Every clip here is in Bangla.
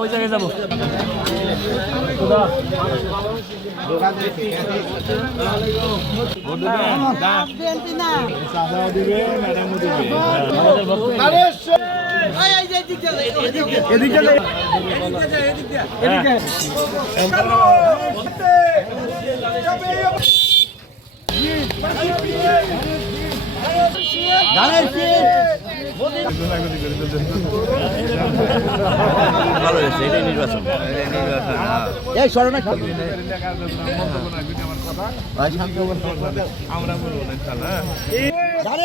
ওই জায়গায় যাবো। ভালো হয়েছে, এটাই নির্বাচন। এই স্মরণে আমরা বলবো ভালো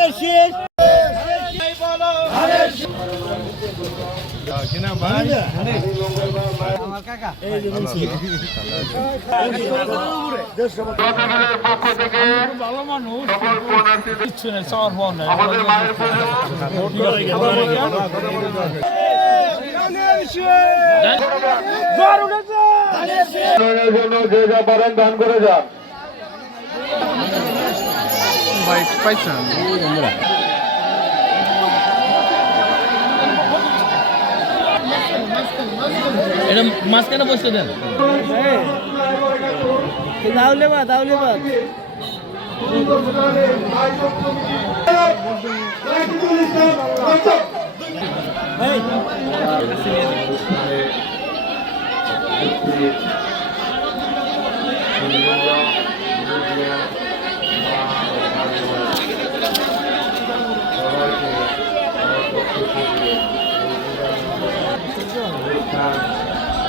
মানুষ কিচ্ছু নেই, চাওয়ার পর নেই। দান করে যান। পাইছেন এটা মাঝখানে বসতে দেন। তাহলে বা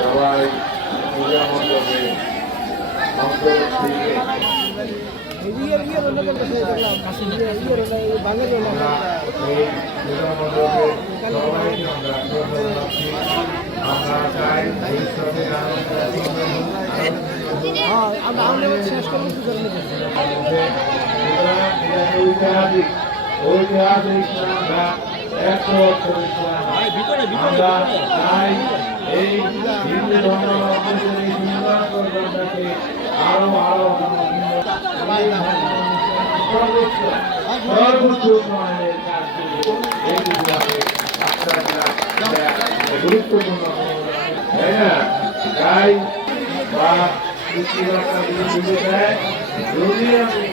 সবাই পূজা মণ্ডপে আমরা চাই ঐতিহাসিক এই হিন্দু ধর্মকে আরো গুরুত্বপূর্ণ তাই বা যদি আমি